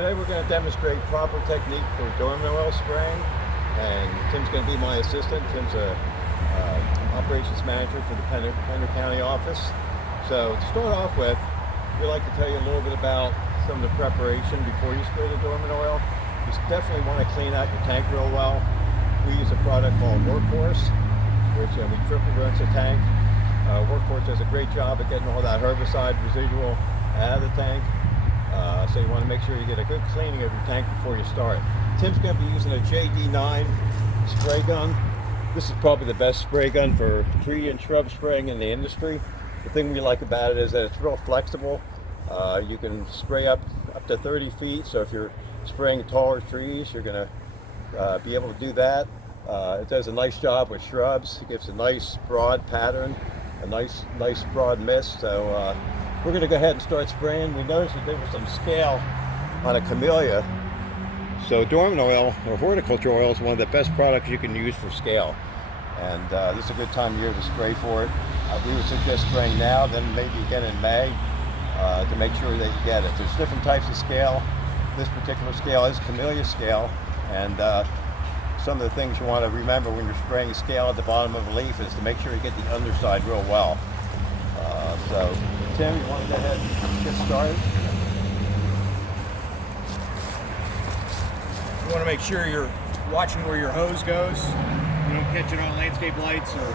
Today we're going to demonstrate proper technique for dormant oil spraying, and Tim's going to be my assistant. Tim's a operations manager for the Pender County office. So to start off with, we'd like to tell you a little bit about some of the preparation before you spray the dormant oil. You definitely want to clean out your tank real well. We use a product called Workhorse, which we triple rinse the tank. Workhorse does a great job at getting all that herbicide residual out of the tank. So you want to make sure you get a good cleaning of your tank before you start. Tim's going to be using a JD9 spray gun. This is probably the best spray gun for tree and shrub spraying in the industry. The thing we like about it is that it's real flexible. You can spray up to 30 feet, so if you're spraying taller trees, you're going to be able to do that. It does a nice job with shrubs. It gives a nice broad pattern, a nice broad mist. So we're going to go ahead and start spraying. We noticed that there was some scale on a camellia. So dormant oil or horticulture oil is one of the best products you can use for scale. And this is a good time of year to spray for it. We would suggest spraying now, then maybe again in May to make sure that you get it. There's different types of scale. This particular scale is camellia scale. And some of the things you want to remember when you're spraying scale at the bottom of a leaf is to make sure you get the underside real well. So Tim, you want to go ahead and get started? You want to make sure you're watching where your hose goes. You don't catch it on landscape lights or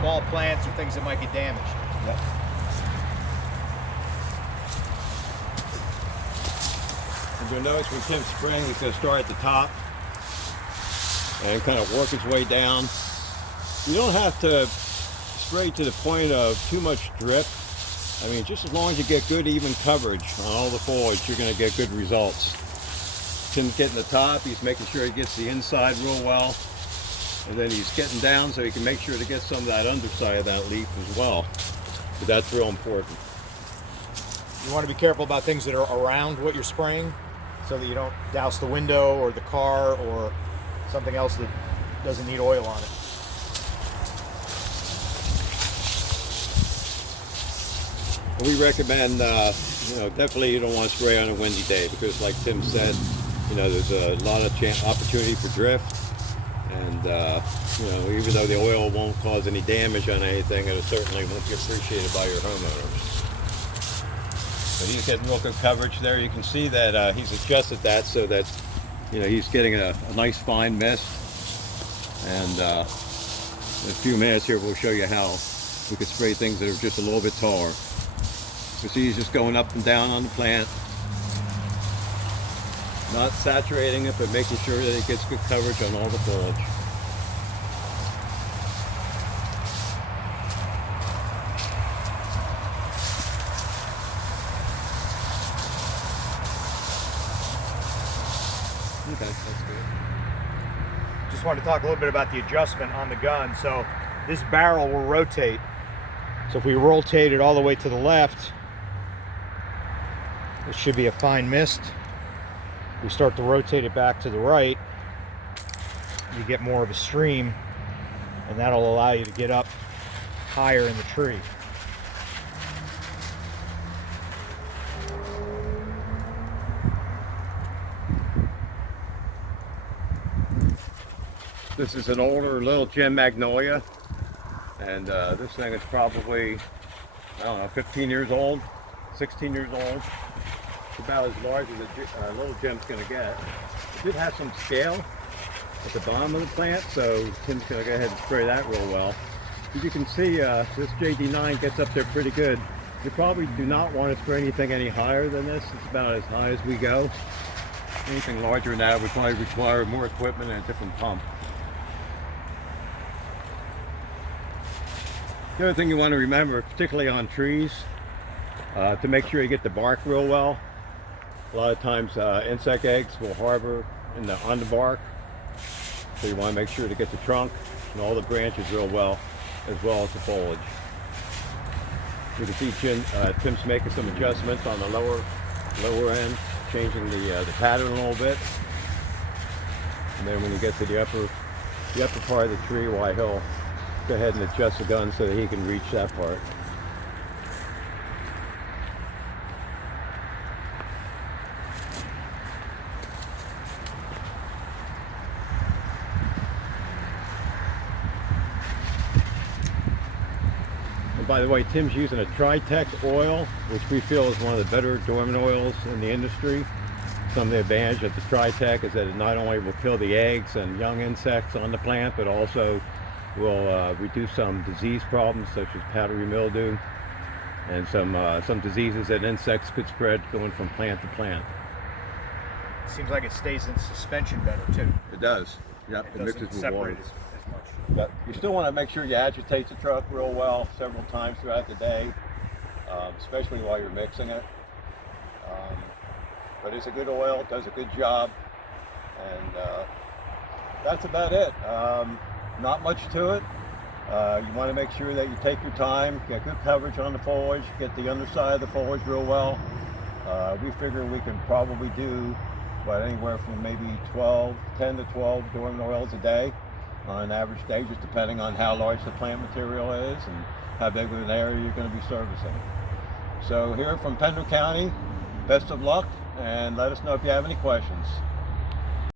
small plants or things that might get damaged. Yep. You'll notice when Tim's spraying, he's going to start at the top and kind of work his way down. You don't have to spray to the point of too much drip. I mean, just as long as you get good even coverage on all the foliage, you're going to get good results. Tim's getting the top, he's making sure he gets the inside real well, and then he's getting down so he can make sure to get some of that underside of that leaf as well. But that's real important. You want to be careful about things that are around what you're spraying so that you don't douse the window or the car or something else that doesn't need oil on it. We recommend, definitely you don't want to spray on a windy day because, like Tim said, there's a lot of opportunity for drift, and even though the oil won't cause any damage on anything, it certainly won't be appreciated by your homeowners. But he's getting real good coverage there. You can see that he's adjusted that so that he's getting a nice fine mist. And in a few minutes here, we'll show you how we could spray things that are just a little bit taller. You see he's just going up and down on the plant, not saturating it, but making sure that it gets good coverage on all the foliage. Okay, that's good. Just wanted to talk a little bit about the adjustment on the gun. So this barrel will rotate. So if we rotate it all the way to the left, it should be a fine mist. If we start to rotate it back to the right, you get more of a stream, and that'll allow you to get up higher in the tree. This is an older little gem magnolia, and this thing is probably, 15 years old, 16 years old. It's about as large as a little gem's going to get. It did have some scale at the bottom of the plant, so Tim's going to go ahead and spray that real well. As you can see, this JD9 gets up there pretty good. You probably do not want to spray anything any higher than this. It's about as high as we go. Anything larger than that would probably require more equipment and a different pump. The other thing you want to remember, particularly on trees, to make sure you get the bark real well. A lot of times insect eggs will harbor on the bark, so you want to make sure to get the trunk and all the branches real well, as well as the foliage. You can see Tim's making some adjustments on the lower end, changing the pattern a little bit, and then when you get to the upper part of the tree, why he'll go ahead and adjust the gun so that he can reach that part. by the way, Tim's using a Tri-Tex oil, which we feel is one of the better dormant oils in the industry. Some of the advantage of the Tri-Tex is that it not only will kill the eggs and young insects on the plant, but also will reduce some disease problems such as powdery mildew and some diseases that insects could spread going from plant to plant. Seems like it stays in suspension better too. It does. Yep. It doesn't separate as much. But you still want to make sure you agitate the truck real well several times throughout the day, especially while you're mixing it. But it's a good oil, it does a good job, and that's about it. Not much to it. You want to make sure that you take your time, get good coverage on the foliage, get the underside of the foliage real well. We figure we can probably do anywhere from maybe 10 to 12 dormant oils a day on an average day, just depending on how large the plant material is and how big of an area you're going to be servicing. So here from Pender County, best of luck, and let us know if you have any questions.